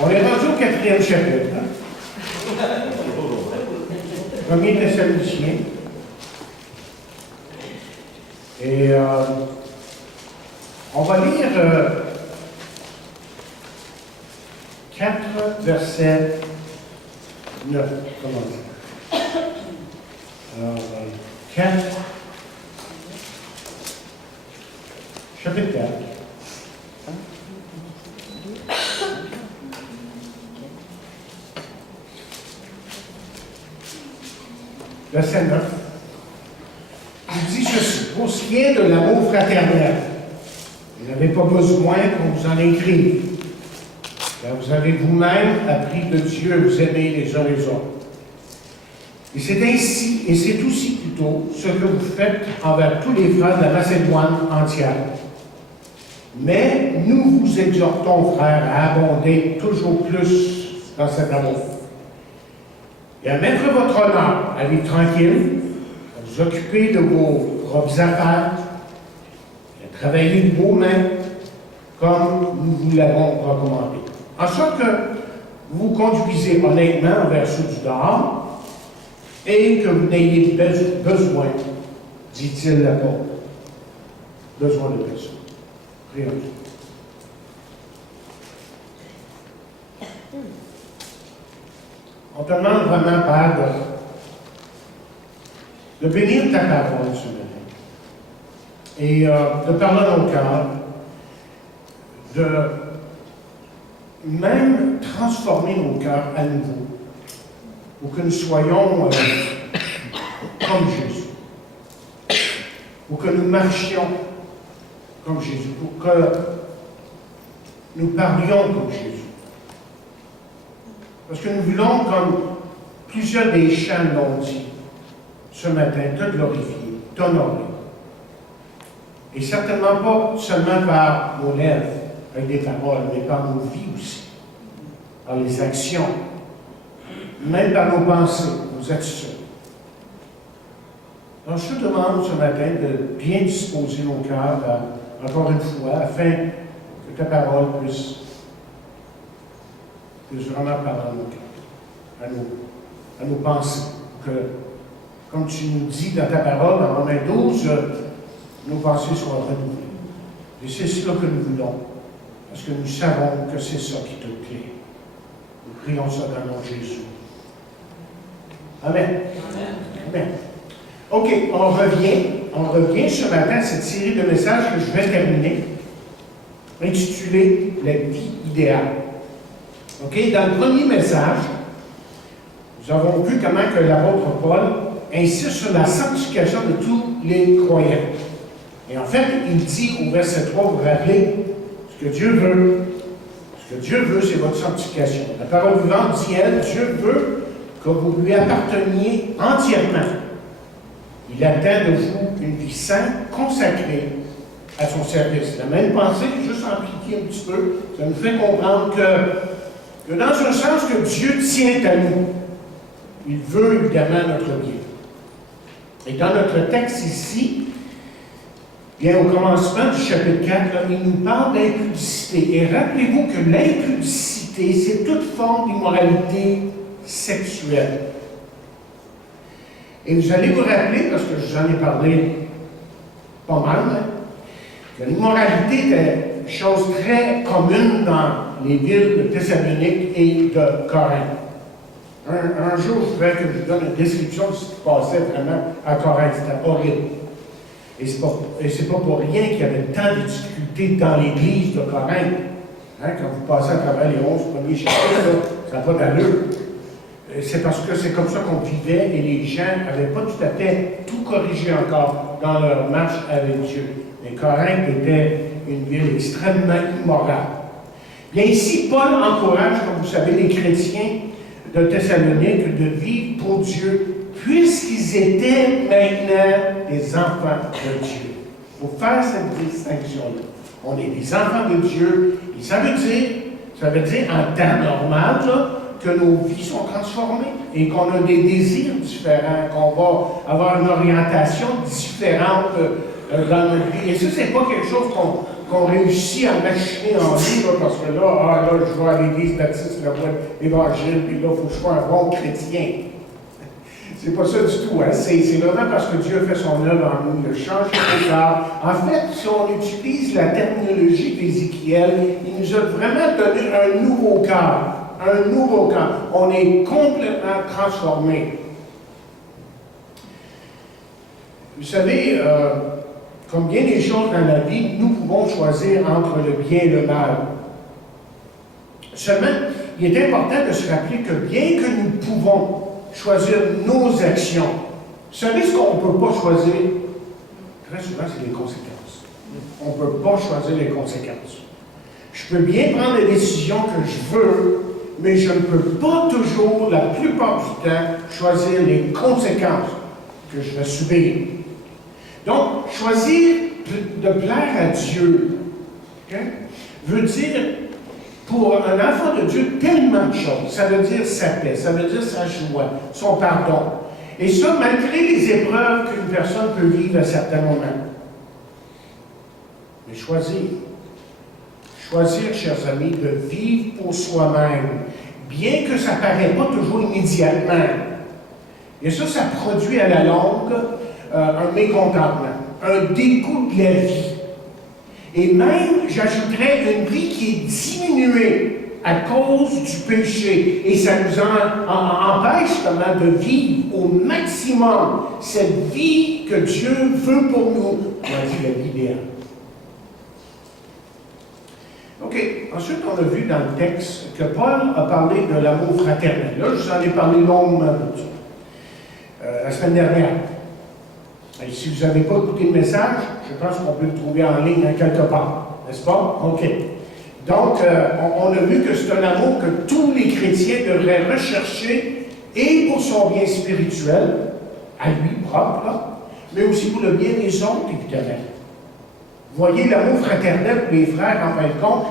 On est rendu au 4e chapitre. Hein? 1er Thessaloniciens. Et on va lire 4 versets 9. Comment dire? Alors, 4, chapitre 4. Verset 9. Il dit ceci: pour ce qui est de l'amour fraternel, vous n'avez pas besoin qu'on vous en écrive, car vous avez vous-même appris de Dieu à vous aimer les uns les autres. Et c'est ainsi, et c'est aussi plutôt ce que vous faites envers tous les frères de la Macédoine entière. Mais nous vous exhortons, frères, à abonder toujours plus dans cet amour. Et à mettre votre honneur à vivre tranquille, à vous occuper de vos propres affaires, et à travailler de vos mains, comme nous vous l'avons recommandé. En sorte que vous vous conduisez honnêtement envers ceux du dehors, et que vous n'ayez besoin, dit-il l'apôtre, besoin de personne. Prions. On te demande vraiment, Père, de bénir ta parole ce matin et de parler à nos cœurs, de même transformer nos cœurs à nouveau, pour que nous soyons comme Jésus, pour que nous marchions comme Jésus, pour que nous parlions comme Jésus. Parce que nous voulons, comme plusieurs des chants l'ont dit ce matin, te glorifier, t'honorer. Et certainement pas seulement par nos lèvres, avec des paroles, mais par nos vies aussi, par les actions, même par nos pensées, nos attitudes. Donc, je te demande ce matin de bien disposer nos cœurs, encore une fois, afin que ta parole puisse vraiment parler à nos cœurs, à nos pensées. Que, comme tu nous dis dans ta parole, en Romains 12, nos pensées soient renouvelées. Et c'est cela que nous voulons, parce que nous savons que c'est ça qui te plaît. Nous prions ça dans le nom de Jésus. Amen. Amen. OK, on revient ce matin à cette série de messages que je vais terminer, intitulée « La vie idéale ». OK, dans le premier message, nous avons vu comment que l'apôtre Paul insiste sur la sanctification de tous les croyants. Et en fait, il dit au verset 3, vous vous rappelez, ce que Dieu veut. Ce que Dieu veut, c'est votre sanctification. La parole vivante dit, elle, Dieu veut que vous lui apparteniez entièrement. Il attend de vous une vie sainte, consacrée à son service. La même pensée, juste amplifiée un petit peu, ça nous fait comprendre que dans un sens que Dieu tient à nous, il veut évidemment notre bien. Et dans notre texte ici, bien au commencement du chapitre 4, là, il nous parle d'impudicité. Et rappelez-vous que l'impudicité, c'est toute forme d'immoralité sexuelle. Et vous allez vous rappeler, parce que je vous en ai parlé pas mal, hein, que l'immoralité était une chose très commune dans les villes de Thessalonique et de Corinthe. Un jour, je voudrais que je vous donne une description de ce qui passait vraiment à Corinthe. C'était horrible. Et ce n'est pas pour rien qu'il y avait tant de difficultés dans l'église de Corinthe. Hein, quand vous passez à travers les 11 premiers chapitres, ça n'a pas d'allure. C'est parce que c'est comme ça qu'on vivait et les gens n'avaient pas tout à fait tout corrigé encore dans leur marche avec Dieu. Mais Corinthe était une ville extrêmement immorale. Bien ici, Paul encourage, comme vous savez, les chrétiens de Thessalonique de vivre pour Dieu, puisqu'ils étaient maintenant des enfants de Dieu. Il faut faire cette distinction-là. On est des enfants de Dieu, et ça veut dire en temps normal, là, que nos vies sont transformées et qu'on a des désirs différents, qu'on va avoir une orientation différente dans notre vie. Et ça, c'est pas quelque chose qu'on réussit à machiner en vie, là, parce que là, je vais à l'église baptiste, la boîte évangile, puis là, il faut que je sois un bon chrétien. C'est pas ça du tout, hein? C'est vraiment parce que Dieu a fait son œuvre en nous, il a changé nos cœurs. En fait, si on utilise la terminologie d'Ézéchiel, il nous a vraiment donné un nouveau cœur. Un nouveau cœur. On est complètement transformé. Vous savez, comme bien des choses dans la vie, nous pouvons choisir entre le bien et le mal. Seulement, il est important de se rappeler que bien que nous pouvons choisir nos actions, vous savez ce qu'on ne peut pas choisir? Très souvent, c'est les conséquences. On ne peut pas choisir les conséquences. Je peux bien prendre les décisions que je veux, mais je ne peux pas toujours, la plupart du temps, choisir les conséquences que je vais subir. Donc, choisir de plaire à Dieu, okay, veut dire, pour un enfant de Dieu, tellement de choses. Ça veut dire sa paix, ça veut dire sa joie, son pardon. Et ça, malgré les épreuves qu'une personne peut vivre à certains moments. Mais choisir, chers amis, de vivre pour soi-même, bien que ça ne paraît pas toujours immédiatement. Et ça produit à la longue un mécontentement, un dégoût de la vie. Et même, j'ajouterais, une vie qui est diminuée à cause du péché. Et ça nous empêche justement de vivre au maximum cette vie que Dieu veut pour nous. On a dit la vie idéale. OK. Ensuite, on a vu dans le texte que Paul a parlé de l'amour fraternel. Là, je vous en ai parlé longuement la semaine dernière. Et si vous n'avez pas écouté le message, je pense qu'on peut le trouver en ligne quelque part. N'est-ce pas? OK. Donc, on a vu que c'est un amour que tous les chrétiens devraient rechercher, et pour son bien spirituel, à lui propre, mais aussi pour le bien des autres, évidemment. Voyez, l'amour fraternel pour les frères, en fin de compte,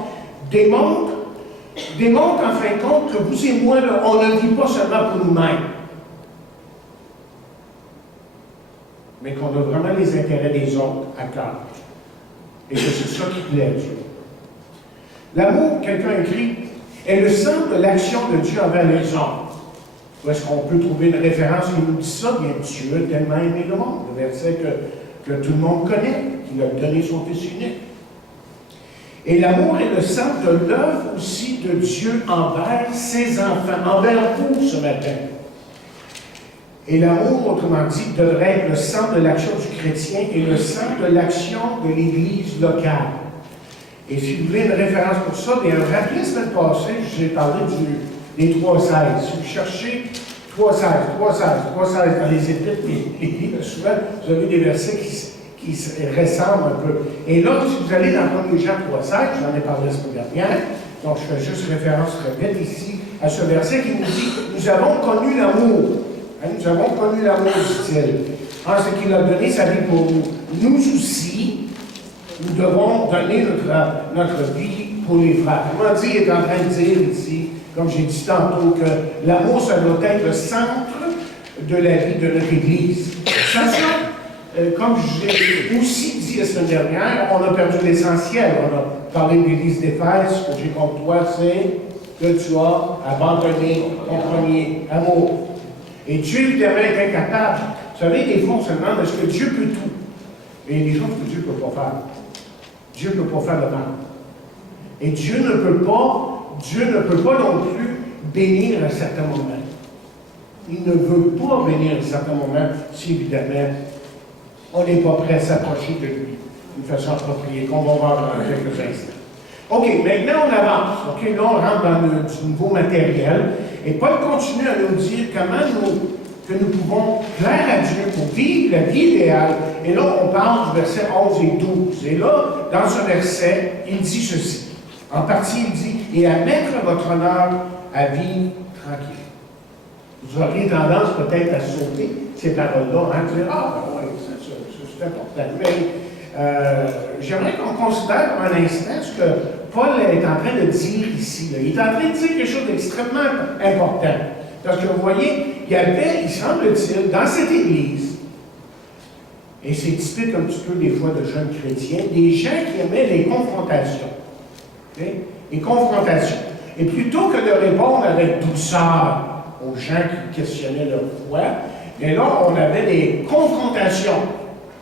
démontre en fin de compte que vous et moi, là, on ne vit pas seulement pour nous-mêmes, mais qu'on a vraiment les intérêts des autres à cœur. Et que c'est ça qui plaît à Dieu. L'amour, quelqu'un écrit, est le centre de l'action de Dieu envers les hommes. Où est-ce qu'on peut trouver une référence qui nous dit ça? Bien, Dieu a tellement aimé le monde. Le verset que tout le monde connaît, qu'il a donné son Fils unique. Et l'amour est le centre de l'œuvre aussi de Dieu envers ses enfants, envers vous ce matin. Et l'amour, autrement dit, devrait être le centre de l'action du chrétien et le centre de l'action de l'Église locale. Et si vous voulez une référence pour ça, bien, rappelez la semaine passée, je vous ai parlé des 3.16. Si vous cherchez 3.16 dans les épîtres, les livres, souvent, vous avez des versets qui se ressemblent un peu. Et là, si vous allez dans 1 Jean 3.16, j'en ai parlé la semaine dernière, donc je fais juste référence très vite ici à ce verset qui nous dit « Nous avons connu l'amour ». Hein, nous avons connu l'amour, dit-il, en ce qu'il a donné sa vie pour nous. Nous aussi, nous devons donner notre vie pour les frères. Comment dire, il est en train de dire ici, comme j'ai dit tantôt, que l'amour, ça doit être le centre de la vie de notre Église. Ça, comme je l'ai aussi dit la semaine dernière, on a perdu l'essentiel. On a parlé de l'Église d'Éphèse. Ce que j'ai contre toi, c'est que tu as abandonné ton premier amour. Et Dieu, évidemment, est incapable. Vous savez, des fois, on se demande, est-ce que Dieu peut tout? Et il y a des choses que Dieu ne peut pas faire. Dieu ne peut pas faire le mal. Et Dieu ne peut pas non plus bénir à certains moments. Il ne veut pas bénir à certains moments si, évidemment, on n'est pas prêt à s'approcher de lui d'une façon appropriée, qu'on va voir dans quelques instants. OK, maintenant on avance. OK, là on rentre dans du nouveau matériel. Et Paul continue à nous dire comment nous pouvons plaire à Dieu pour vivre la vie idéale. Et là, on parle du verset 11 et 12. Et là, dans ce verset, il dit ceci. En partie, il dit « Et à mettre votre honneur à vivre tranquille. » Vous auriez tendance peut-être à sauter ces paroles-là, hein, dire « Ah, ben oui, c'est important. » Mais j'aimerais qu'on considère un instant ce que Paul est en train de dire ici. Là. Il est en train de dire quelque chose d'extrêmement important. Parce que vous voyez, il semble-t-il, dans cette Église, et c'est typique un petit peu des fois de jeunes chrétiens, des gens qui aimaient les confrontations. Okay? Les confrontations. Et plutôt que de répondre avec douceur aux gens qui questionnaient leur foi, mais là, on avait des confrontations.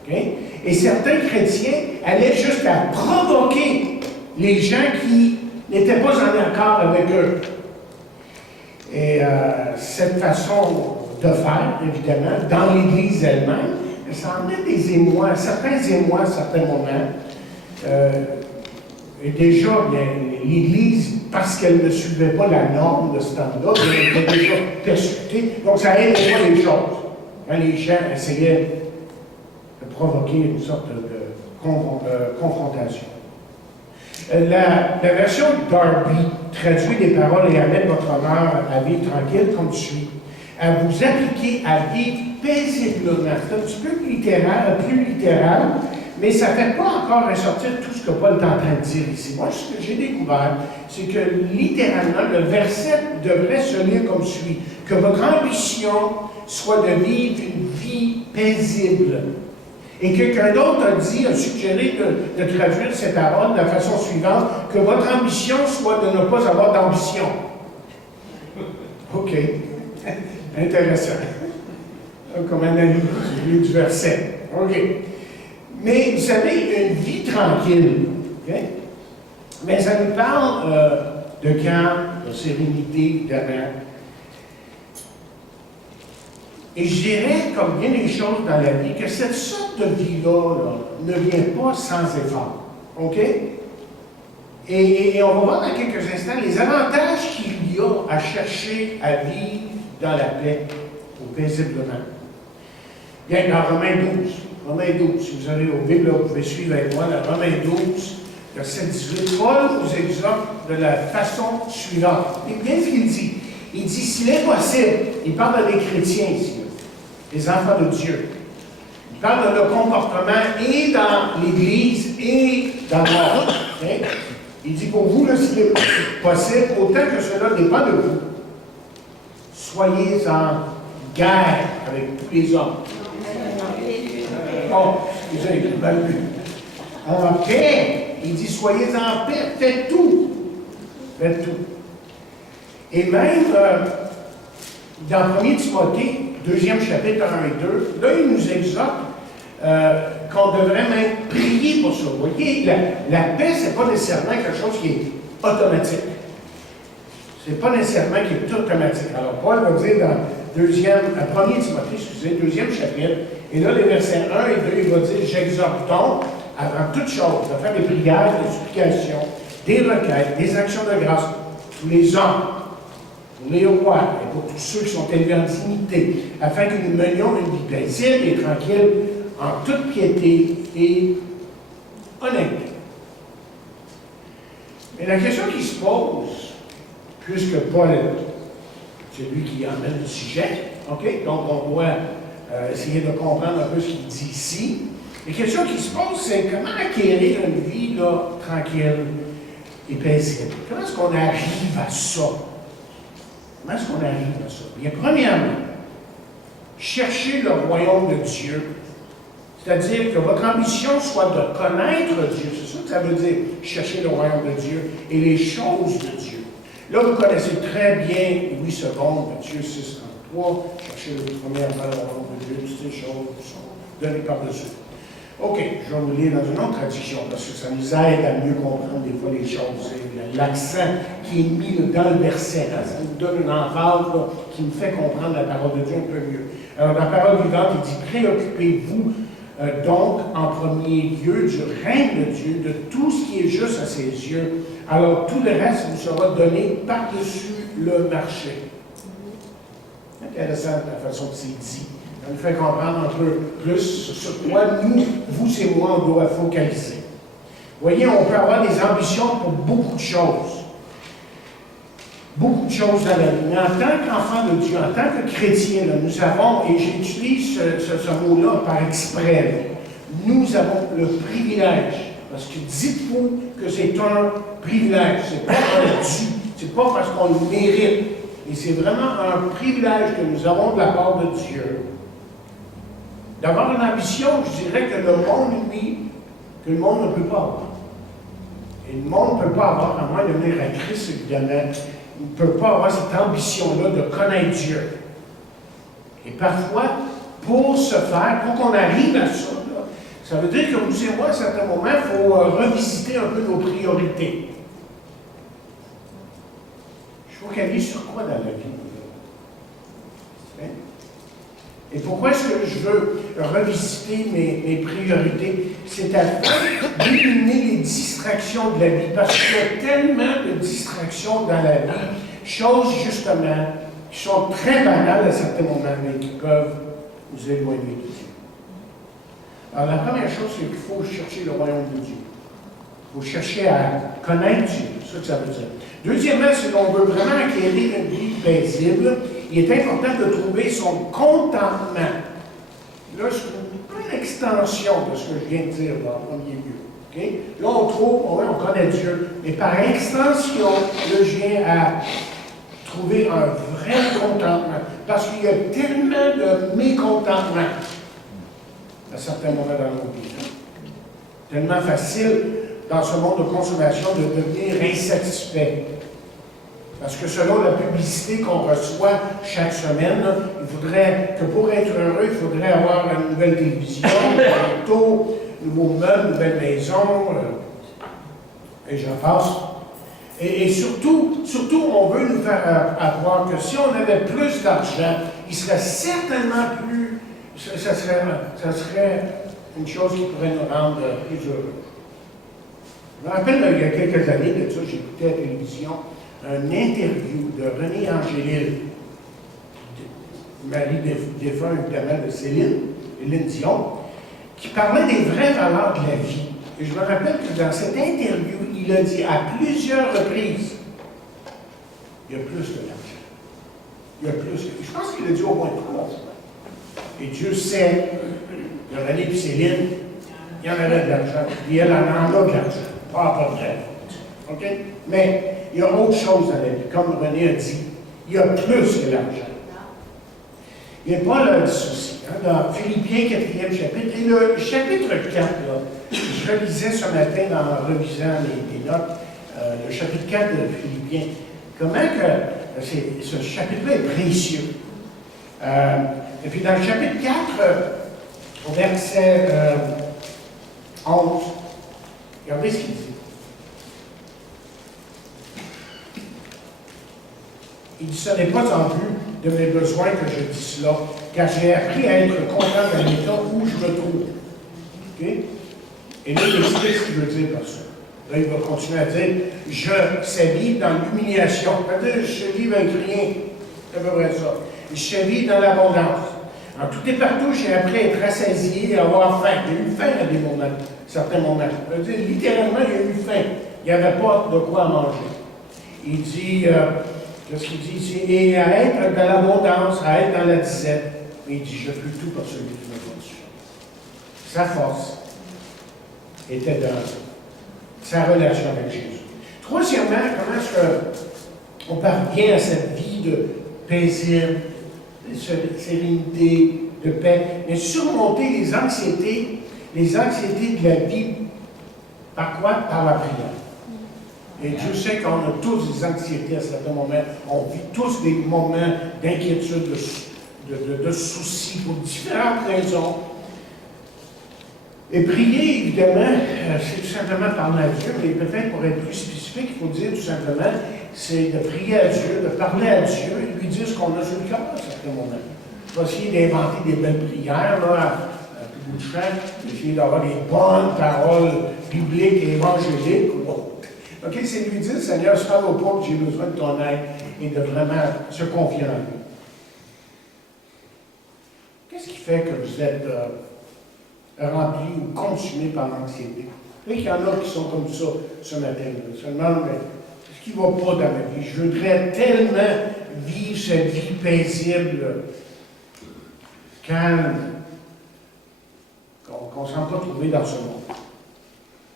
Okay? Et certains chrétiens allaient jusqu'à provoquer les gens qui n'étaient pas en accord avec eux. Et cette façon de faire, évidemment, dans l'Église elle-même, ça emmenait des émois, certains émois à certains moments. Et déjà, l'Église, parce qu'elle ne suivait pas la norme de ce temps-là, elle était déjà persécutée. Donc, ça aidait pas les choses. Quand les gens essayaient de provoquer une sorte de confrontation. La version Darby traduit les paroles et amène votre honneur à vivre tranquille comme suit. À vous appliquer à vivre paisiblement. C'est un petit peu plus littéral, mais ça ne fait pas encore ressortir tout ce que Paul est en train de dire ici. Moi, ce que j'ai découvert, c'est que littéralement, le verset devrait se lire comme suit. Que votre ambition soit de vivre une vie paisible. Et quelqu'un d'autre a suggéré de traduire ces paroles de la façon suivante, que votre ambition soit de ne pas avoir d'ambition. OK. Intéressant. Comme analyse du verset. OK. Mais vous savez, une vie tranquille, okay? Mais ça nous parle de calme, de sérénité, évidemment. Et je dirais, comme bien des choses dans la vie, que cette sorte de vie-là ne vient pas sans effort. OK? Et on va voir dans quelques instants les avantages qu'il y a à chercher à vivre dans la paix, ou paisiblement. Bien, dans Romains 12, si vous avez au Bible, vous pouvez suivre avec moi, dans Romains 12, verset 18, Paul nous exhorte de la façon suivante. Et bien ce qu'il dit. Il dit, s'il est possible, il parle des chrétiens ici, les enfants de Dieu. Il parle de leur comportement et dans l'Église et dans le monde. Okay? Il dit pour vous, s'il est possible, autant que cela dépend de vous, soyez en guerre avec tous les hommes. Bon, excusez, j'ai mal lu. En paix, il dit soyez en paix, faites tout. Faites tout. Et même dans 1 Timothée, 2e chapitre 1 et 2, là, il nous exhorte qu'on devrait même prier pour ça. Vous voyez, la paix, ce n'est pas nécessairement quelque chose qui est automatique. Ce n'est pas nécessairement qui est automatique. Alors, Paul va dire dans 1 Timothée, 2e chapitre, et là, les versets 1 et 2, il va dire, j'exhorte donc, avant toute chose, à faire des prières, des supplications, des requêtes, des actions de grâce, tous les hommes, pour les rois et pour tous ceux qui sont élevés en dignité, afin que nous menions une vie paisible et tranquille en toute piété et honnêteté. Mais la question qui se pose, puisque Paul, c'est lui qui emmène le sujet, OK? Donc on doit essayer de comprendre un peu ce qu'il dit ici. La question qui se pose, c'est comment acquérir une vie là, tranquille et paisible? Comment est-ce qu'on arrive à ça? Comment est-ce qu'on arrive à ça? Bien, premièrement, cherchez le royaume de Dieu. C'est-à-dire que votre ambition soit de connaître Dieu. C'est ça que ça veut dire, chercher le royaume de Dieu et les choses de Dieu. Là, vous connaissez très bien Louis II, Matthieu 6,33, chercher le premier affaire du royaume de Dieu, toutes ces choses sont données par-dessus. OK, je vais vous lire dans une autre traduction, parce que ça nous aide à mieux comprendre des fois les choses. L'accent qui est mis dans le verset, là, ça nous donne une emphase là, qui nous fait comprendre la parole de Dieu un peu mieux. Alors, la parole vivante, il dit, préoccupez-vous donc en premier lieu du règne de Dieu, de tout ce qui est juste à ses yeux. Alors, tout le reste vous sera donné par-dessus le marché. Intéressant la façon que c'est dit. Ça nous fait comprendre un peu plus sur quoi nous, vous et moi, on doit focaliser. Vous voyez, on peut avoir des ambitions pour beaucoup de choses. Beaucoup de choses dans la vie. Mais en tant qu'enfant de Dieu, en tant que chrétien, là, nous avons, et j'utilise ce mot-là par exprès, là, nous avons le privilège, parce que dites-vous que c'est un privilège, c'est pas un dû, c'est pas parce qu'on le mérite, et c'est vraiment un privilège que nous avons de la part de Dieu, D'avoir une ambition, je dirais que le monde, lui, que le monde ne peut pas avoir. Et le monde ne peut pas avoir, à moins de venir à Christ, évidemment, il ne peut pas avoir cette ambition-là de connaître Dieu. Et parfois, pour ce faire, pour qu'on arrive à ça, là, ça veut dire que vous et moi, à certains moments, il faut revisiter un peu nos priorités. Je faut qu'elle sur quoi dans la vie? Hein? Et pourquoi est-ce que je veux revisiter mes priorités? C'est afin d'éliminer les distractions de la vie, parce qu'il y a tellement de distractions dans la vie, choses justement qui sont très banales à certains moments, mais qui peuvent nous éloigner de Dieu. Alors la première chose, c'est qu'il faut chercher le royaume de Dieu. Il faut chercher à connaître Dieu, c'est ça que ça veut dire. Deuxièmement, si on veut vraiment acquérir une vie paisible, il est important de trouver son contentement. Là, c'est une extension de ce que je viens de dire dans le premier lieu. Okay? Là, on trouve, on connaît Dieu, mais par extension, là, je viens à trouver un vrai contentement. Parce qu'il y a tellement de mécontentement à certains moments dans nos vies. Tellement facile dans ce monde de consommation de devenir insatisfait. Parce que selon la publicité qu'on reçoit chaque semaine, là, il faudrait que pour être heureux, il faudrait avoir une nouvelle télévision, un auto, nouveaux meubles, nouvelle maison, et j'en passe. Et surtout, on veut nous faire croire que si on avait plus d'argent, il serait certainement plus. Ça serait une chose qui pourrait nous rendre plus heureux. Je me rappelle, il y a quelques années de ça, j'écoutais à la télévision une interview de René Angélil, mari défunt évidemment de Céline Dion, qui parlait des vraies valeurs de la vie. Et je me rappelle que dans cette interview, il a dit à plusieurs reprises, il y a plus de l'argent. Il y a plus. Je pense qu'il a dit au moins 3 fois. Et Dieu sait que René et Céline, il y en avait de l'argent. Et elle en a de l'argent. Pas à peu près. OK? Mais il y a autre chose dans la vie. Comme René a dit, il y a plus que l'argent. Il n'y a pas là de souci. Hein? Dans Philippiens, 4e chapitre, et le chapitre 4, là, je relisais ce matin en revisant les notes, le chapitre 4 de Philippiens, comment que ce chapitre-là est précieux. Et puis dans le chapitre 4, au verset 11, regardez ce qu'il dit. Il dit, ce n'est pas en vue de mes besoins que je dis cela, car j'ai appris à être content dans l'état où je me trouve. Okay? Et là, il explique ce qu'il veut dire par ça. Là, il va continuer à dire, je sais vivre dans l'humiliation. C'est-à-dire, je sais vivre avec rien. C'est à peu près ça. Je sais vivre dans l'abondance. En tout et partout, j'ai appris à être rassasié et à avoir faim. Il y a eu faim à des moments, certains moments. Ça veut dire, littéralement, il y a eu faim. Il n'y avait pas de quoi manger. Il dit, qu'est-ce qu'il dit ici? Et à être dans l'abondance, à être dans la disette. Mais il dit, je peux tout par celui qui me fortifie. Sa force était dans sa relation avec Jésus. Troisièmement, comment est-ce qu'on parvient à cette vie de paisible, de sérénité, de paix, mais surmonter les anxiétés de la vie. Par quoi? Par la prière. Et Dieu sait qu'on a tous des anxiétés à certains moments. On vit tous des moments d'inquiétude, de soucis pour différentes raisons. Et prier, évidemment, c'est tout simplement parler à Dieu, mais peut-être pour être plus spécifique, il faut dire tout simplement, c'est de prier à Dieu, de parler à Dieu et lui dire ce qu'on a sur le cœur à certains moments. Je vais essayer d'inventer des belles prières, là, à tout bout de champ, essayer d'avoir des bonnes paroles bibliques et évangéliques. OK, c'est lui dire, Seigneur, je parle au pauvre, j'ai besoin de ton aide et de vraiment se confier en lui. Qu'est-ce qui fait que vous êtes rempli ou consumé par l'anxiété? Il y en a qui sont comme ça ce matin. Ils se demandent, mais qu'est-ce qui ne va pas dans ma vie? Je voudrais tellement vivre cette vie paisible, calme, qu'on ne sent pas trouver dans ce monde.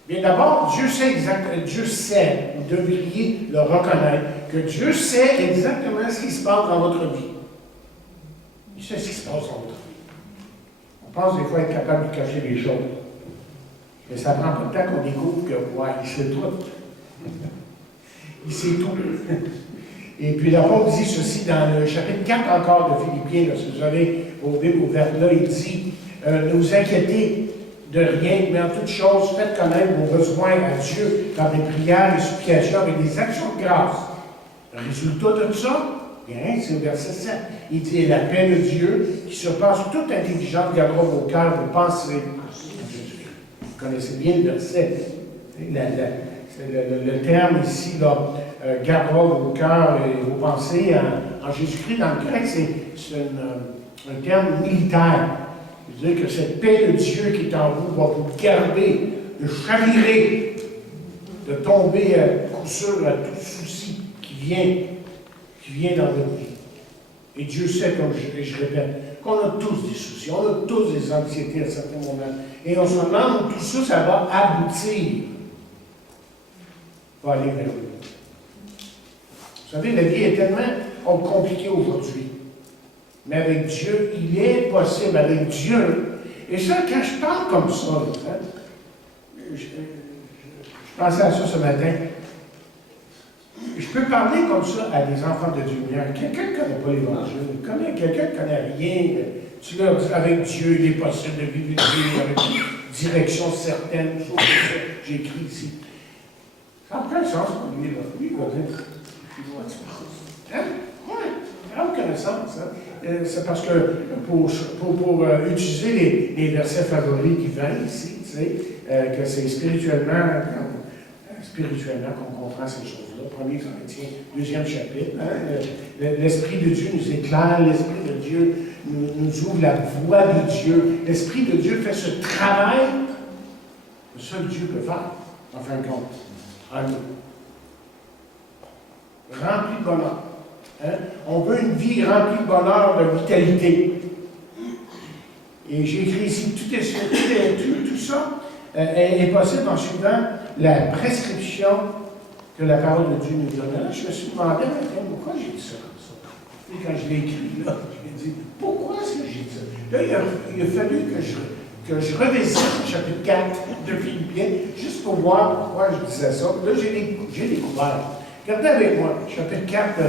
Bien d'abord, Dieu sait, vous devriez le reconnaître, que Dieu sait exactement ce qui se passe dans votre vie. Il sait ce qui se passe dans votre vie. On pense des fois être capable de cacher les choses. Mais ça prend pas de temps qu'on découvre que, ouais, il sait tout. Il sait tout. Et puis l'apôtre dit ceci dans le chapitre 4 encore de Philippiens, là, si vous avez vos Bibles ouvertes là, il dit ne vous inquiétez de rien, mais en toute chose, faites connaître vos besoins à Dieu par des prières, des supplications et des actions de grâce. Le résultat de tout ça, bien, c'est au verset 7. Il dit la paix de Dieu, qui surpasse toute intelligence, gardera vos cœurs, vos pensées. Vous connaissez bien le verset. Le terme ici, là, gardera vos cœurs et vos pensées en Jésus-Christ, dans le grec, c'est un terme militaire. C'est-à-dire que cette paix de Dieu qui est en vous va vous garder de chavirer, de tomber à coup sûr à tout souci qui vient dans votre vie. Et Dieu sait, comme je répète, qu'on a tous des soucis, on a tous des anxiétés à certains moments. Et on se demande où tout ça, ça va aboutir. Va aller vers lui. Vous savez, la vie est tellement compliquée aujourd'hui. Mais avec Dieu, il est possible, avec Dieu. Et ça, quand je parle comme ça, hein, je pensais à ça ce matin. Je peux parler comme ça à des enfants de Dieu. Quelqu'un qui ne connaît pas l'Évangile, quelqu'un qui ne connaît rien. Tu leur dis, avec Dieu, il est possible de vivre une vie avec une direction certaine, chose que ça, j'ai écrit ici. Ça n'a aucun sens pour lui, là. Lui, il va dire, tu penses? Hein? Oui, ça n'a aucun sens, hein? C'est parce que pour utiliser les versets favoris qui viennent ici, tu sais, que c'est spirituellement qu'on comprend ces choses-là. 1er Corinthiens, 2e chapitre. Hein? L'Esprit de Dieu nous éclaire, l'Esprit de Dieu nous ouvre la voie de Dieu. L'Esprit de Dieu fait ce travail que seul Dieu peut faire, en fin de compte, en nous. Rempli de bonheur. Hein? On veut une vie remplie de bonheur, de vitalité. Et j'ai écrit ici, tout ça est possible en suivant la prescription que la parole de Dieu nous donne. Là, je me suis demandé, pourquoi j'ai dit ça comme ça? Et quand je l'ai écrit, là, je me dit, pourquoi est-ce que j'ai dit ça? Là, il a fallu que je revisite le chapitre 4 de Philippiens, juste pour voir pourquoi je disais ça. Là, j'ai découvert. Regardez avec moi, chapitre 4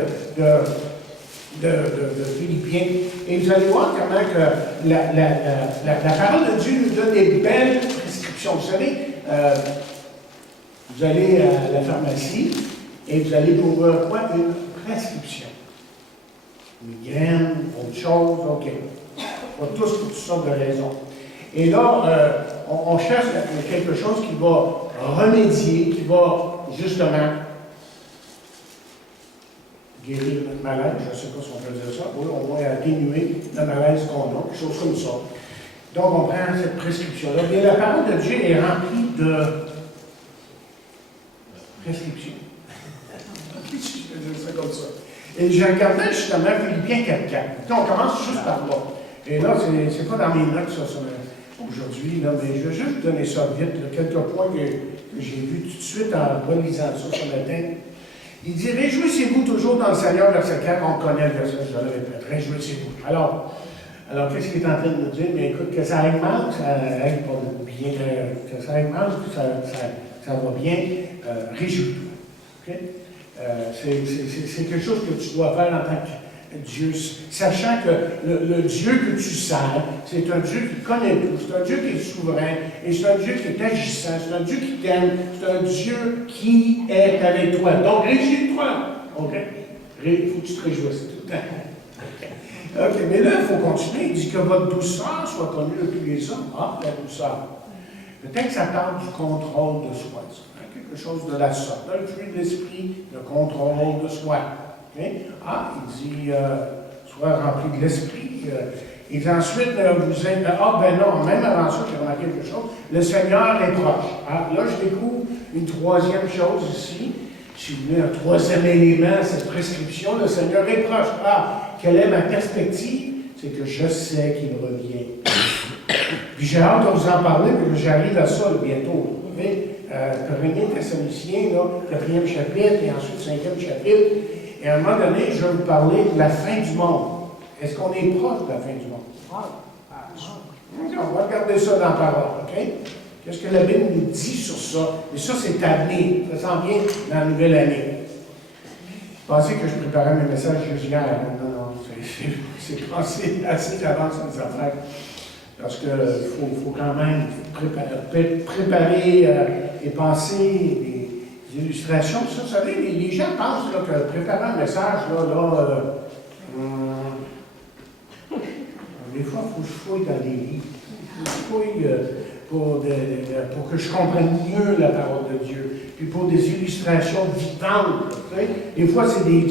de Philippiens, et vous allez voir comment que la parole de Dieu nous donne des belles prescriptions. Vous savez, vous allez à la pharmacie et vous allez pour quoi? Une prescription. Migraine, autre chose, OK. On va tous pour toutes sortes de raisons. Et là, on cherche quelque chose qui va remédier, qui va justement guérir notre malaise, je ne sais pas si on peut dire ça, oui, au moins atténuer le malaise qu'on a, quelque chose comme ça. Donc, on prend cette prescription-là. Et la parole de Dieu est remplie de prescriptions. Je peux dire ça comme ça. Et je regardais justement Philippiens 4.4. On commence juste par là. Et là, c'est pas dans mes notes, ça, aujourd'hui, là, mais je vais juste vous donner ça vite, là, quelques points que j'ai vus tout de suite en relisant ça ce matin. Il dit, réjouissez-vous toujours dans le Seigneur, verset 4, on connaît le verset, je le répète, réjouissez-vous. Alors qu'est-ce qu'il est en train de nous dire? Mais écoute, que ça aille mal, ça aille pas bien, que ça aille mal, que ça va bien, réjouis-toi. Okay? C'est quelque chose que tu dois faire en tant que Dieu, sachant que le Dieu que tu sers, c'est un Dieu qui connaît tout, c'est un Dieu qui est souverain, et c'est un Dieu qui est agissant, c'est un Dieu qui t'aime, c'est un Dieu qui est avec toi. Donc, réjouis-toi. OK? Il faut que tu te réjouisses tout le temps. OK, mais là, il faut continuer. Il dit que votre douceur soit connue de tous les hommes. Ah, la douceur. Peut-être que ça parle du contrôle de soi. Quelque chose de la sorte. Le fruit de l'esprit, le contrôle de soi. Okay? Ah, il dit, sois rempli de l'esprit. Et ensuite, vous êtes, ben non, même avant ça, j'ai remarqué quelque chose. Le Seigneur est proche. Ah, là, je découvre une troisième chose ici. Si vous voulez, un troisième élément à cette prescription, le Seigneur est proche. Ah, quelle est ma perspective? C'est que je sais qu'il revient. Puis j'ai hâte de vous en parler, mais j'arrive à ça bientôt. Okay? 1er Thessaloniciens, 4e chapitre, et ensuite 5e chapitre. Et à un moment donné, je vais vous parler de la fin du monde. Est-ce qu'on est proche de la fin du monde? On va regarder ça dans la parole, OK? Qu'est-ce que la Bible nous dit sur ça? Et ça, c'est à venir. Ça s'en vient dans la nouvelle année. Je pensais que je préparais mes messages juste hier. Non, c'est pensé assez d'avance mes affaires. Parce qu'il faut quand même préparer et penser des illustrations. Ça, vous savez, les gens pensent là, que préparer un message, des fois, il faut que je fouille dans les livres. Il faut que je fouille pour que je comprenne mieux la parole de Dieu. Puis pour des illustrations vivantes. Des fois, c'est des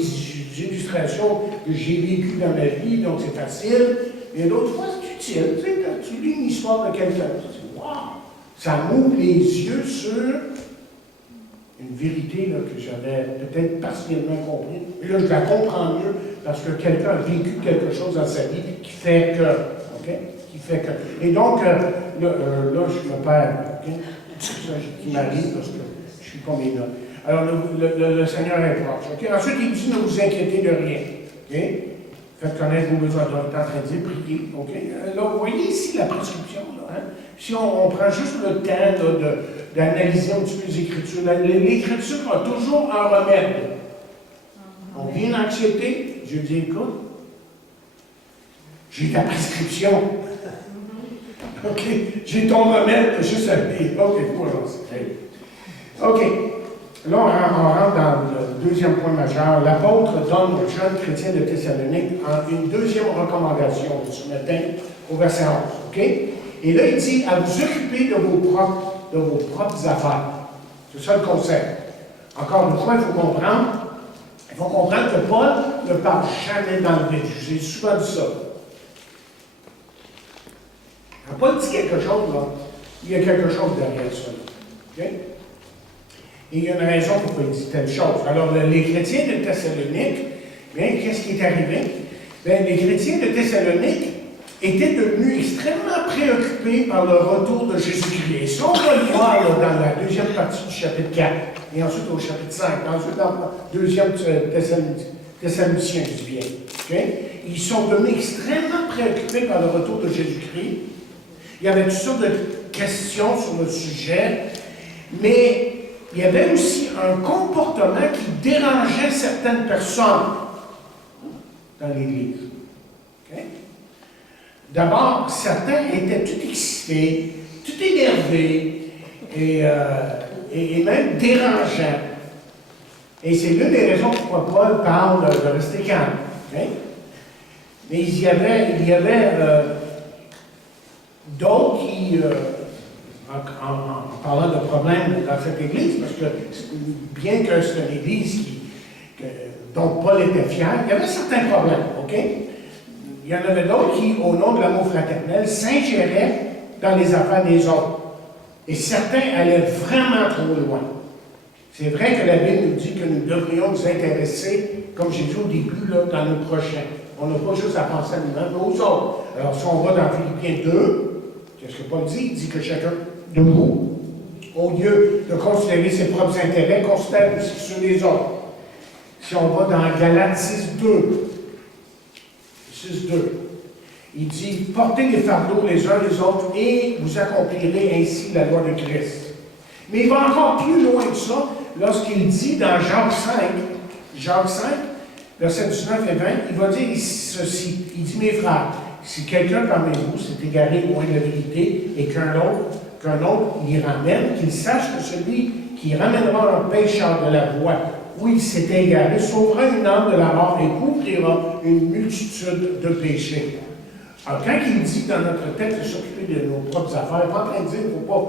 illustrations que j'ai vécues dans ma vie, donc c'est facile. Mais d'autres fois, c'est utile. Tu lis une histoire de quelqu'un, tu dis, wow! Ça m'ouvre les yeux sur une vérité là, que j'avais peut-être partiellement compris. Et là, je la comprends mieux parce que quelqu'un a vécu quelque chose dans sa vie qui fait que. OK? Qui fait que. Et donc, là, je me perds. OK? C'est ça qui m'arrive parce que je ne suis pas mes notes. Alors, le Seigneur est proche. OK? Ensuite, il dit ne vous inquiétez de rien. OK? Faites connaître vos besoins. On est en train de dire prier. OK? Là, vous voyez ici la prescription. Là, hein? Si on prend juste le temps d'analyser un petit peu les Écritures, l'Écriture a toujours un remède. On vient d'anxiété, Dieu dit écoute, j'ai ta prescription. OK? J'ai ton remède, juste à dire. OK, pour lancer. OK. Là, on rentre dans le deuxième point majeur. L'apôtre donne aux jeunes chrétiens de Thessalonique une deuxième recommandation ce matin, au verset 11. OK? Et là, il dit à vous occuper de vos propres affaires. C'est ça le concept. Encore une fois, il faut comprendre que Paul ne parle jamais dans le vide. J'ai souvent dit ça. Quand Paul dit quelque chose, là, il y a quelque chose derrière ça. OK? Et il y a une raison pourquoi il dit telle chose. Alors, les chrétiens de Thessalonique, bien, qu'est-ce qui est arrivé? Bien, les chrétiens de Thessalonique étaient devenus extrêmement préoccupés par le retour de Jésus-Christ. Et ça, on va le voir là, dans la deuxième partie du chapitre 4, et ensuite au chapitre 5, ensuite dans le deuxième Thessaloniciens, je dis bien. Okay? Ils sont devenus extrêmement préoccupés par le retour de Jésus-Christ. Il y avait toutes sortes de questions sur le sujet, mais il y avait aussi un comportement qui dérangeait certaines personnes dans l'Église. Okay? D'abord, certains étaient tout excités, tout énervés et même dérangeants. Et c'est l'une des raisons pourquoi Paul parle de rester calme. Okay? Mais il y avait d'autres qui, en parlant de problèmes dans cette église, parce que bien que c'est une église dont Paul était fier, il y avait certains problèmes, OK? Il y en avait d'autres qui, au nom de l'amour fraternel, s'ingéraient dans les affaires des autres. Et certains allaient vraiment trop loin. C'est vrai que la Bible nous dit que nous devrions nous intéresser, comme j'ai dit au début, là, dans le prochain. On n'a pas juste à penser à nous-mêmes, mais aux autres. Alors, si on va dans Philippiens 2, qu'est-ce que Paul dit? Il dit que chacun de vous, au lieu de considérer ses propres intérêts, considère aussi ceux des autres. Si on va dans Galates 6.2, il dit, portez les fardeaux les uns les autres et vous accomplirez ainsi la loi de Christ. Mais il va encore plus loin que ça lorsqu'il dit dans Jacques 5, versets 19 et 20, il va dire ceci. Il dit, mes frères, si quelqu'un parmi vous s'est égaré loin de la vérité et qu'un autre l'y ramène, qu'il sache que celui qui ramènera un pécheur de la voie où il s'est égaré sauvera une âme de la mort et couvrira une multitude de péchés. Alors, quand il dit dans notre texte de s'occuper de nos propres affaires, il n'est pas en train de dire qu'il ne faut pas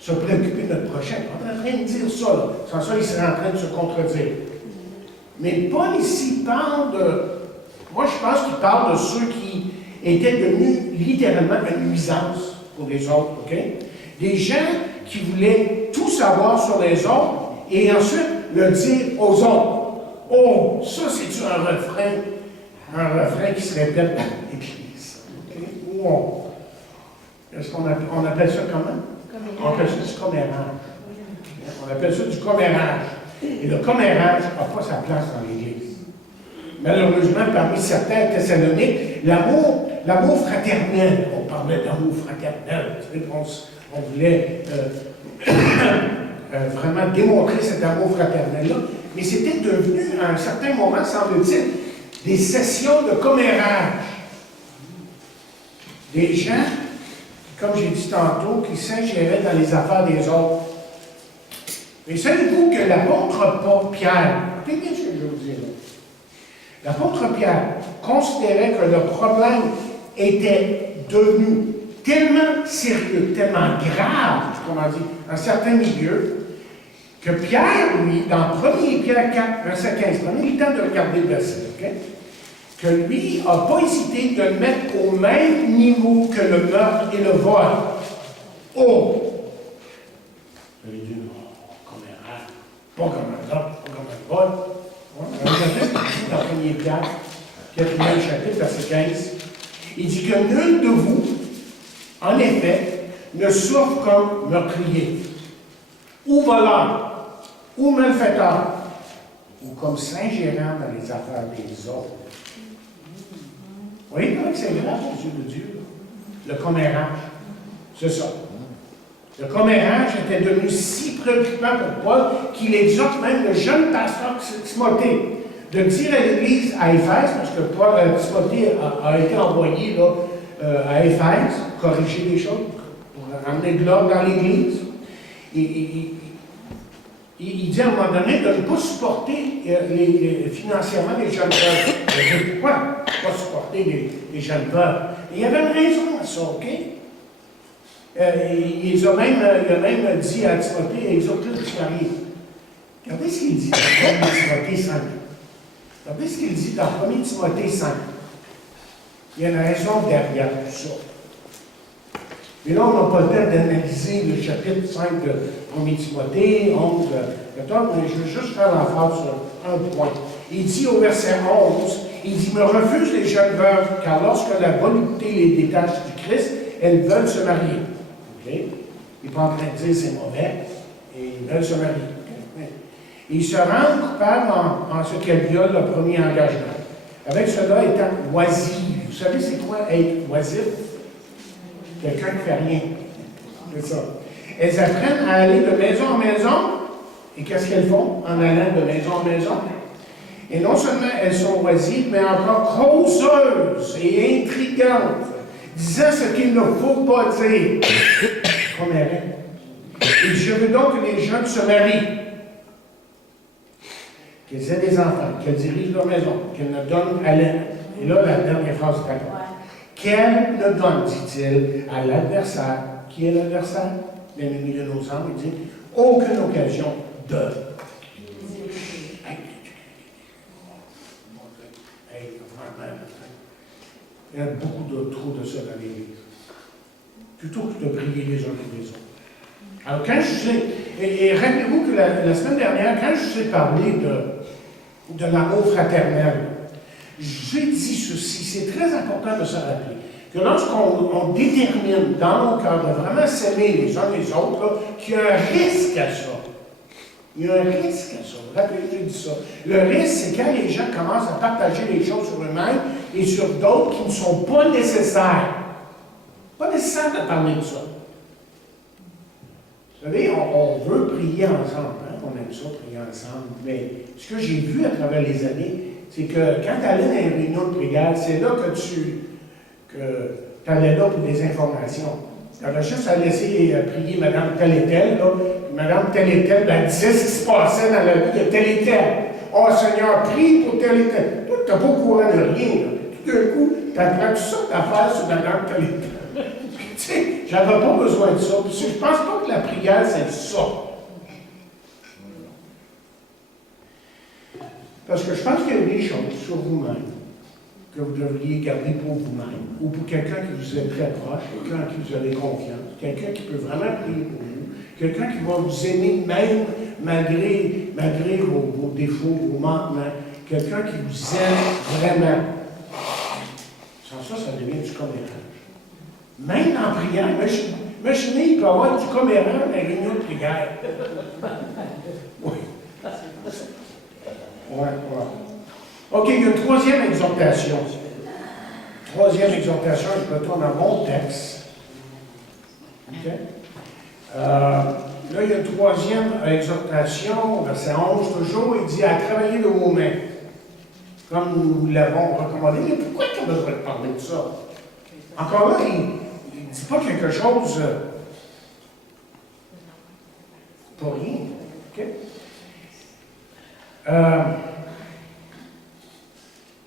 se préoccuper de notre prochain. Il n'est pas en train de dire ça. Là. Sans ça, il serait en train de se contredire. Mais Paul ici parle de... Moi, je pense qu'il parle de ceux qui étaient devenus littéralement une nuisance pour les autres. OK? Des gens qui voulaient tout savoir sur les autres et ensuite le dire aux autres. Oh, ça, c'est-tu un refrain qui se répète dans l'Église. Okay? Est-ce qu'on appelle ça comment? On appelle ça du commérage. On appelle ça du commérage. Et le commérage n'a pas sa place dans l'Église. Malheureusement, parmi certains Thessaloniques, l'amour l'amour fraternel. On parlait d'amour fraternel. On voulait vraiment démontrer cet amour fraternel-là. Mais c'était devenu, à un certain moment, semble-t-il, des sessions de commérage. Des gens, comme j'ai dit tantôt, qui s'ingéraient dans les affaires des autres. Mais savez-vous que l'apôtre Pierre, écoutez bien ce que je vais vous dire là, l'apôtre Pierre considérait que le problème était devenu tellement sérieux, tellement grave, comment dire, dans certains milieux, que Pierre, lui, dans 1 Pierre 4, verset 15, prenez le temps de regarder le verset, ok? Que lui n'a pas hésité de le mettre au même niveau que le meurtre et le vol. Oh! Vous allez dire, non, comme un rat, pas comme un meurtre, pas comme un vol. Dans 1 Pierre, 4e chapitre, verset 15, il dit que nul de vous, en effet, ne souffre comme meurtrier, ou voleur, ou malfaiteur, ou comme s'ingérant dans les affaires des autres. Vous voyez comment c'est grave aux yeux de Dieu? Le commérage. C'est ça. Le commérage était devenu si préoccupant pour Paul qu'il exhorte même le jeune pasteur Timothée de dire à l'Église à Éphèse, parce que Timothée a été envoyé là, à Éphèse pour corriger les choses, pour ramener de l'ordre dans l'Église. Il dit à un moment donné de ne pas supporter financièrement les jeunes veuves. Je dis pourquoi ne pas supporter les jeunes veuves? Il y avait une raison à ça, OK? Il a même dit à Timothée, exhorte-le de se marier. Regardez ce qu'il dit dans 1 Timothée 5. Regardez ce qu'il dit dans 1 Timothée 5. Il y a une raison derrière tout ça. Mais là, on n'a pas le temps d'analyser le chapitre 5 de 1 Timothée, 11, 14, mais je veux juste faire l'emphase sur un point. Il dit au verset 11, il dit, me refuse les jeunes veuves, car lorsque la volupté les détache du Christ, elles veulent se marier. Okay? Il n'est pas en train de dire c'est mauvais, et ils veulent se marier. Okay? Et ils se rendent coupables en ce qu'elles violent le premier engagement. Avec cela étant oisifs. Vous savez c'est quoi être oisif? Quelqu'un qui ne fait rien. C'est ça. Elles apprennent à aller de maison en maison. Et qu'est-ce qu'elles font en allant de maison en maison? Et non seulement elles sont oisives, mais encore causeuses et intrigantes, disant ce qu'il ne faut pas dire. Comme elle. Et je veux donc que les jeunes se marient, qu'elles aient des enfants, qu'elles dirigent leur maison, qu'elles ne donnent à l'aide. Et là, la dernière phrase est importante. Qu'elle ne donne, dit-il, à l'adversaire. Qui est l'adversaire? L'ennemi de nos âmes, il dit, aucune occasion de. Il y a beaucoup de trop de ça dans l'Église. Plutôt que de prier les uns pour les autres. Alors, quand je vous ai. Et rappelez-vous que la semaine dernière, quand je vous ai parlé de l'amour fraternel, je vous ai dit ceci, c'est très important de se rappeler, que lorsqu'on détermine dans nos cœurs de vraiment s'aimer les uns les autres, là, qu'il y a un risque à ça. Il y a un risque à ça. Rappelez-vous, j'ai dit ça. Le risque, c'est quand les gens commencent à partager les choses sur eux-mêmes et sur d'autres qui ne sont pas nécessaires. Pas nécessaire de parler de ça. Vous savez, on veut prier ensemble. Hein? On aime ça, prier ensemble. Mais ce que j'ai vu à travers les années, c'est que quand tu allais dans une réunion de prière, c'est là que tu allais là pour des informations. Tu avais juste à laisser prier Madame telle et telle, là. Madame telle et telle, elle disait ce qui se passait dans la vie de telle et telle. Oh Seigneur, prie pour telle et telle. Toi, tu n'as pas au courant de rien. Là. Tout d'un coup, tu apprends tout ça d'affaires sur Madame telle et telle. Tu sais, j'avais pas besoin de ça. Puis, je pense pas que la prière, c'est ça. Parce que je pense qu'il y a des choses sur vous-même que vous devriez garder pour vous-même, ou pour quelqu'un qui vous est très proche, quelqu'un à qui vous avez confiance, quelqu'un qui peut vraiment prier pour vous, quelqu'un qui va vous aimer même malgré vos défauts, vos manquements, quelqu'un qui vous aime vraiment. Sans ça, ça devient du commérage. Même en prière, imaginez, il peut y avoir du commérage dans la réunion de prière. Oui. OK, il y a une troisième exhortation. Troisième exhortation, je retourne à mon texte. OK? Là, il y a une troisième exhortation, verset 11 toujours, il dit à travailler de vos mains, comme nous l'avons recommandé. Mais pourquoi tu as besoin de parler de ça? Encore là, il ne dit pas quelque chose pour rien. OK?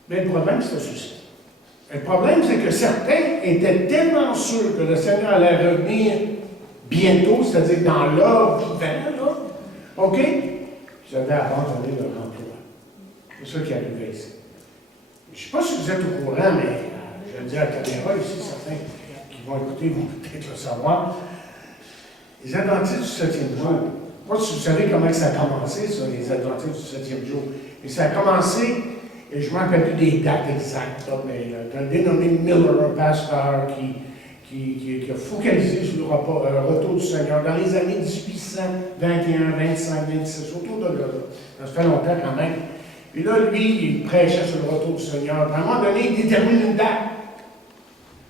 Mais le problème, c'est ceci. Le problème, c'est que certains étaient tellement sûrs que le Seigneur allait revenir bientôt, c'est-à-dire dans l'heure vivant, là, OK? Ils avaient abandonné leur emploi. C'est ça qui arrivait ici. Je ne sais pas si vous êtes au courant, mais je le dis à la caméra ici, certains qui vont écouter vont peut-être le savoir. Les Adventistes du 7e jour, je ne sais pas si vous savez comment ça a commencé, ça, les Adventistes du 7e jour. Et ça a commencé, et je ne me rappelle plus des dates exactes, là, mais un dénommé Miller, un pasteur qui a focalisé sur le retour du Seigneur dans les années 1821, 25, 26, autour de là. Ça fait longtemps quand même. Et là, lui, il prêchait sur le retour du Seigneur. À un moment donné, il détermine une date.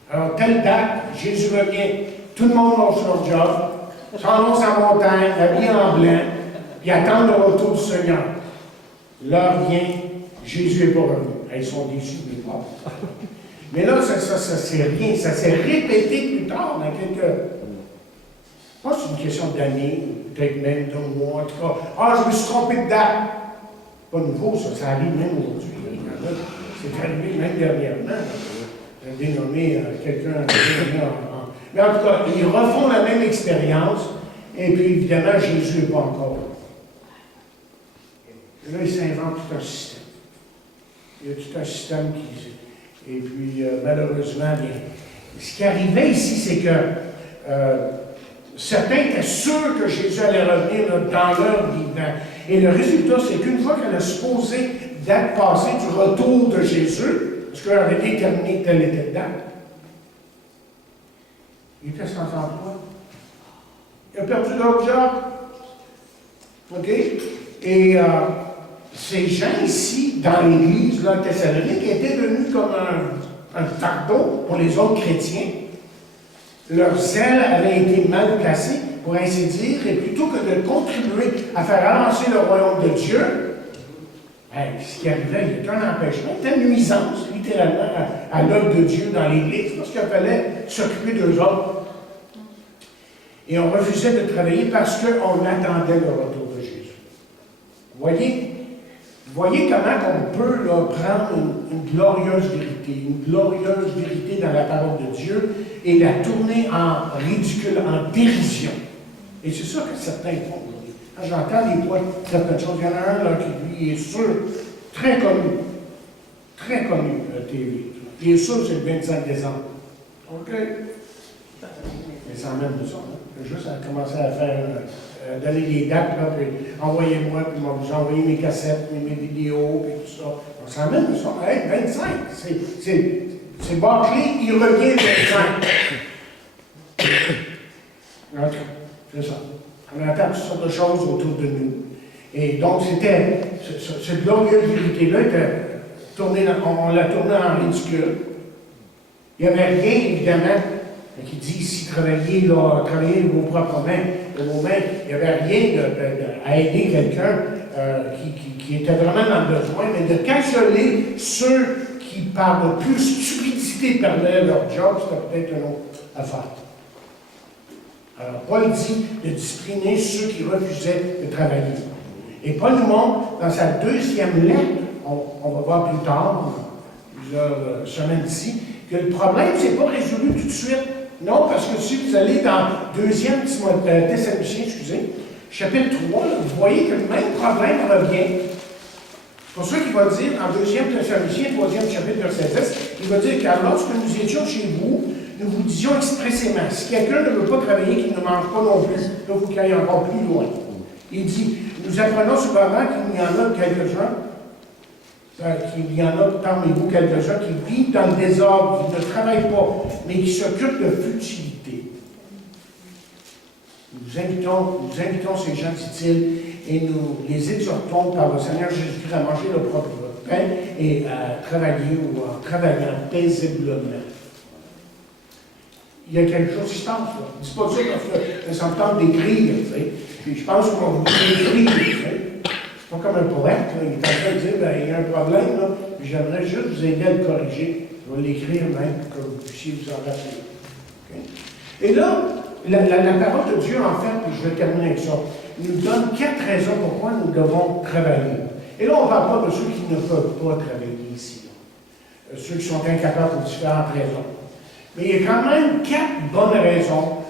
Alors, telle date, Jésus revient. Tout le monde lâche leur job, s'en vont sa montagne, habillés en blanc, puis attendent le retour du Seigneur. L'heure vient, Jésus n'est pas revenu. Ils sont déçus, mais pas. Mais là, ça s'est répété plus tard dans quelques. Pas c'est une question d'années, peut-être même d'un mois, en tout cas. Ah, je me suis trompé de date. Pas nouveau, ça arrive même aujourd'hui. C'est arrivé même dernièrement. J'ai dénommé quelqu'un. Mais en tout cas, ils refont la même expérience, et puis évidemment, Jésus n'est pas encore là. Et là, ils s'inventent tout un système. Il y a tout un système qui. Et puis, malheureusement, ce qui arrivait ici, c'est que certains étaient sûrs que Jésus allait revenir dans leur vivant. Et le résultat, c'est qu'une fois qu'elle a supposé d'être passée du retour de Jésus, parce qu'elle avait déterminé que telle était la date, il était sans emploi. Il a perdu leur job. OK? Et ces gens ici, dans l'Église, là, Thessalonique, étaient devenus comme un fardeau pour les autres chrétiens. Leur zèle avait été mal placé, pour ainsi dire, et plutôt que de contribuer à faire avancer le royaume de Dieu, ce qui arrivait, il y a un empêchement, il y a une nuisance, littéralement, à l'œuvre de Dieu dans l'Église, parce qu'il fallait s'occuper d'eux autres. Et on refusait de travailler parce qu'on attendait le retour de Jésus. Vous voyez comment on peut là, prendre une glorieuse vérité dans la parole de Dieu et la tourner en ridicule, en dérision. Et c'est ça que certains font. Quand j'entends des fois certaines choses, il y en a un là, qui lui est sûr, très connu, TV. Il est sûr que c'est le 25 décembre. OK? Mais ça emmène de ça. Hein? Juste à commencer à faire, donner des dates, là, puis envoyez-moi, puis vous envoyez mes cassettes, mes vidéos, puis tout ça. On s'emmène de ça. Hey, 25, c'est bâclé, il revient le 25. C'est ça. On entend toutes sortes de choses autour de nous. Et donc, c'était, cette glorieuse vérité-là était tournée, on l'a tournée en ridicule. Il n'y avait rien, évidemment, qui dit ici, travaillez vos propres mains, de vos mains. Il n'y avait rien à aider quelqu'un qui était vraiment dans le besoin, mais de cajoler ceux qui, par de plus stupidité, perdaient leur job, c'était peut-être une autre affaire. Alors, Paul dit de discipliner ceux qui refusaient de travailler. Et Paul nous montre, dans sa deuxième lettre, on va voir plus tard, plusieurs semaines ici, que le problème, ce n'est pas résolu tout de suite. Non, parce que si vous allez dans 2e Thessaloniciens, chapitre 3, vous voyez que le même problème revient. C'est pour ça qu'il va dire, en 2e Thessaloniciens, 3e chapitre, verset 10, il va dire, car lorsque nous étions chez vous, nous vous disions expressément, si quelqu'un ne veut pas travailler, qu'il ne mange pas non plus, là, vous qu'il aille encore plus loin. Il dit, nous apprenons souvent qu'il y en a quelques-uns, qu'il y en a parmi vous quelques-uns qui vivent dans le désordre, qui ne travaillent pas, mais qui s'occupent de futilité. Nous invitons ces gens, dit-il, et nous les exhortons par le Seigneur Jésus-Christ à manger leur propre repas. paix et à travailler ou en travaillant paisiblement. Il y a quelque chose qui se passe, là. Je ne dis pas ça parce que ça me tente d'écrire, tu sais. Puis je pense qu'on va écrire, tu sais. C'est pas comme un poète, là. Il est en train de dire, ben, il y a un problème, là, puis j'aimerais juste vous aider à le corriger. Je vais l'écrire même, pour que vous puissiez vous en rappeler. Okay? Et là, la parole de Dieu, en fait, puis je vais terminer avec ça, nous donne 4 raisons pourquoi nous devons travailler. Et là, on ne parle pas de ceux qui ne peuvent pas travailler ici, là. Ceux qui sont incapables pour différentes raisons. Mais il y a quand même 4 bonnes raisons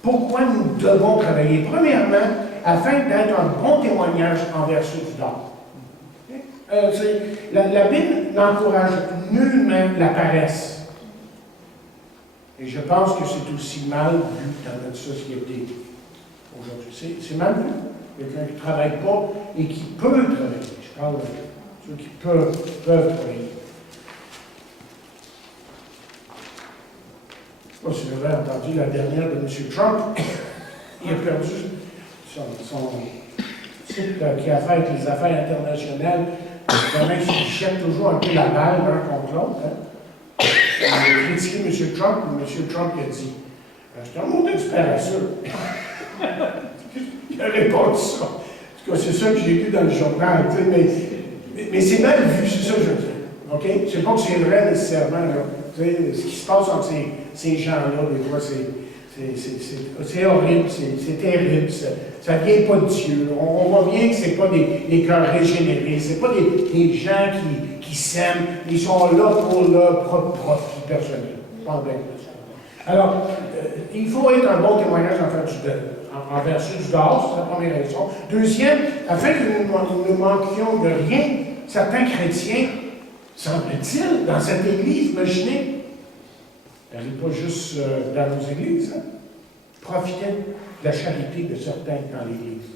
pourquoi nous devons travailler. Premièrement, afin d'être un bon témoignage envers ceux du dehors. La Bible n'encourage nullement la paresse. Et je pense que c'est aussi mal vu dans notre société aujourd'hui. C'est mal vu. Quelqu'un qui ne travaille pas et qui peut travailler. Je parle de ceux qui peuvent travailler. Je ne sais pas si vous avez entendu la dernière de M. Trump. Il a perdu son type qui a fait avec les affaires internationales. Vraiment, il jette toujours un peu la balle l'un contre l'autre. Hein. Il a critiqué M. Trump, et M. Trump il a dit c'est un mot d'expération. Il a répondu ça. En tout cas, c'est ça que j'ai lu dans le journal. Mais c'est mal vu, c'est ça que je veux dire. OK? C'est pas que c'est vrai nécessairement. Là. Ce qui se passe entre ces gens-là, des fois, c'est horrible, c'est terrible, ça ne vient pas de Dieu. On voit bien que ce n'est pas des cœurs régénérés, ce n'est pas des gens qui s'aiment, ils sont là pour leur propre profit personnel. Alors, il faut être un bon témoignage envers ceux du dehors, c'est la première raison. Deuxième, afin que nous ne manquions de rien, certains chrétiens, semble-t-il, dans cette église, imaginez, elle n'est pas juste dans nos églises, hein, profitaient de la charité de certains dans l'église.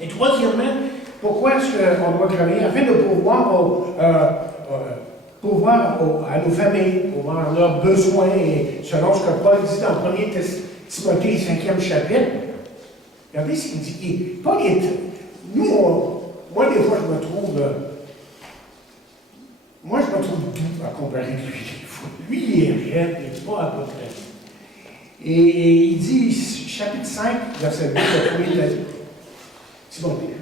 Et troisièmement, pourquoi est-ce qu'on doit travailler? Afin de pourvoir à nos familles, pourvoir à leurs besoins, et selon ce que Paul dit dans 1er Timothée, 5e chapitre. Regardez ce qu'il dit. Paul est. Moi, des fois, je me trouve doux à comparer avec lui. Lui, il est raide, il n'est pas à peu près. Et il dit, chapitre 5, verset 2 de 1er Timothée,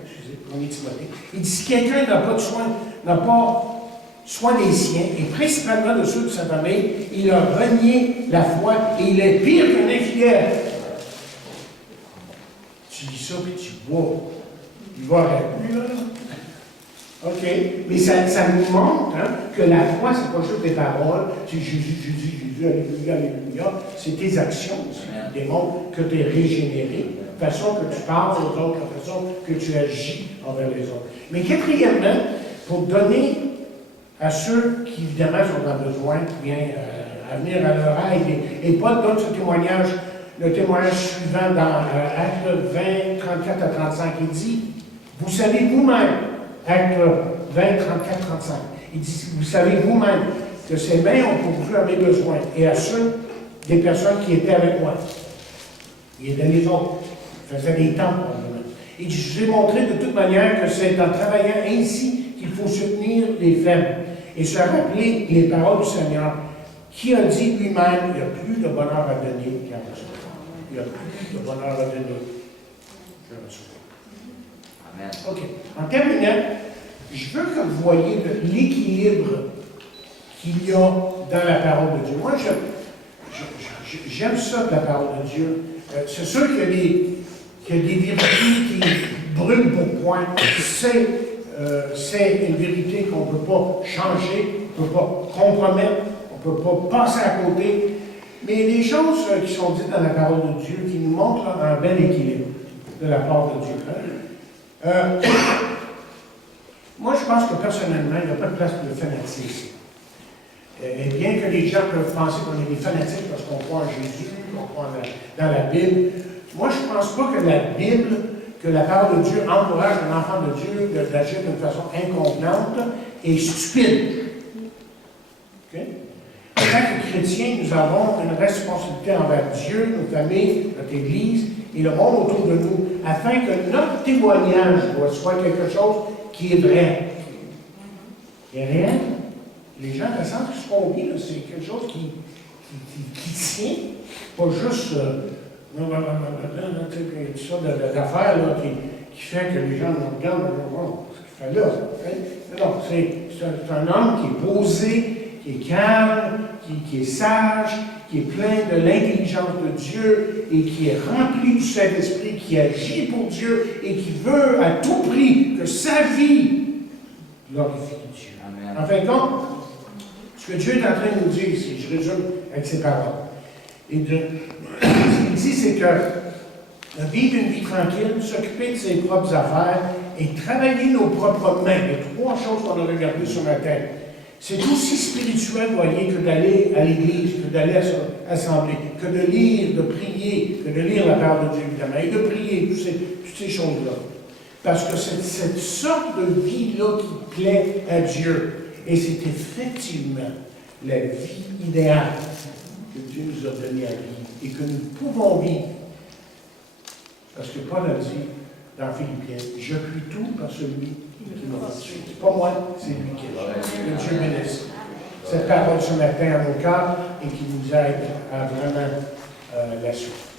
il dit, si quelqu'un n'a pas soin des siens, et principalement de ceux de sa famille, il a renié la foi et il est pire qu'un infidèle. Tu dis ça, puis tu vois. Il va arrêter, là. OK? Mais ça nous montre hein, que la foi, ce n'est pas juste des paroles, c'est Jésus, alléluia, alléluia. C'est tes actions aussi qui démontrent que tu es régénéré, la façon que tu parles aux autres, la façon que tu agis envers les autres. Mais quatrièmement, pour donner à ceux qui, évidemment, sont dans besoin, bien à venir à leur aide. Et Paul donne ce témoignage, le témoignage suivant dans Actes 20, 34 à 35. Il dit, vous savez vous-même, Actes 20, 34, 35. Il dit, vous savez vous-même que ces mains ont pourvu à mes besoins et à ceux des personnes qui étaient avec moi. Il aidait les autres. Il faisait des temps pour eux-mêmes. Il dit, je vous ai montré de toute manière que c'est en travaillant ainsi qu'il faut soutenir les faibles et se rappeler les paroles du Seigneur qui a dit lui-même, il n'y a plus de bonheur à donner qu'à recevoir. Il n'y a plus de bonheur à donner qu'à recevoir. Amen. OK. En terminant, je veux que vous voyez l'équilibre qu'il y a dans la parole de Dieu. Moi, j'aime ça de la parole de Dieu. C'est sûr qu'il y a des vérités qui brûlent pour point. C'est une vérité qu'on ne peut pas changer, on ne peut pas compromettre, on ne peut pas passer à côté. Mais il y a des choses qui sont dites dans la parole de Dieu qui nous montrent un bel équilibre de la part de Dieu. Moi, je pense que personnellement, il n'y a pas de place pour le fanatisme. Et bien que les gens peuvent penser qu'on est des fanatiques parce qu'on croit en Jésus, qu'on croit dans la Bible, moi, je ne pense pas que la Bible, que la parole de Dieu encourage un enfant de Dieu d'agir d'une façon inconvenante et stupide. Okay? En tant que chrétiens, nous avons une responsabilité envers Dieu, nos familles, notre Église et le monde autour de nous, afin que notre témoignage soit quelque chose qui est vrai. est réel. Les gens ressentent ce qu'on vit, c'est quelque chose qui tient, pas juste tout ça d'affaires qui fait que les gens nous regardent ce qu'il fait là. Non, c'est un homme qui est posé, qui est calme, qui est sage, qui est plein de l'intelligence de Dieu et qui est rempli du Saint-Esprit, qui agit pour Dieu et qui veut à tout prix que sa vie glorifie Dieu. Amen. En fin de compte, ce que Dieu est en train de nous dire ici, je résume avec ces paroles, et ce qu'il dit, c'est que vivre une vie tranquille, s'occuper de ses propres affaires et travailler nos propres mains. Il y a trois choses qu'on a regardées ce matin. C'est aussi spirituel, voyez, que d'aller à l'église, que d'aller à l'assemblée, que de lire, de prier, que de lire la parole de Dieu, évidemment, et de prier, toutes ces choses-là. Parce que c'est cette sorte de vie-là qui plaît à Dieu. Et c'est effectivement la vie idéale que Dieu nous a donnée à vivre et que nous pouvons vivre. Parce que Paul a dit dans Philippiens, je puis tout par celui qui m'a fortifié. C'est pas moi, c'est lui qui est là. Que Dieu bénisse cette parole ce matin à nos cœurs et qui nous aide à vraiment la suite.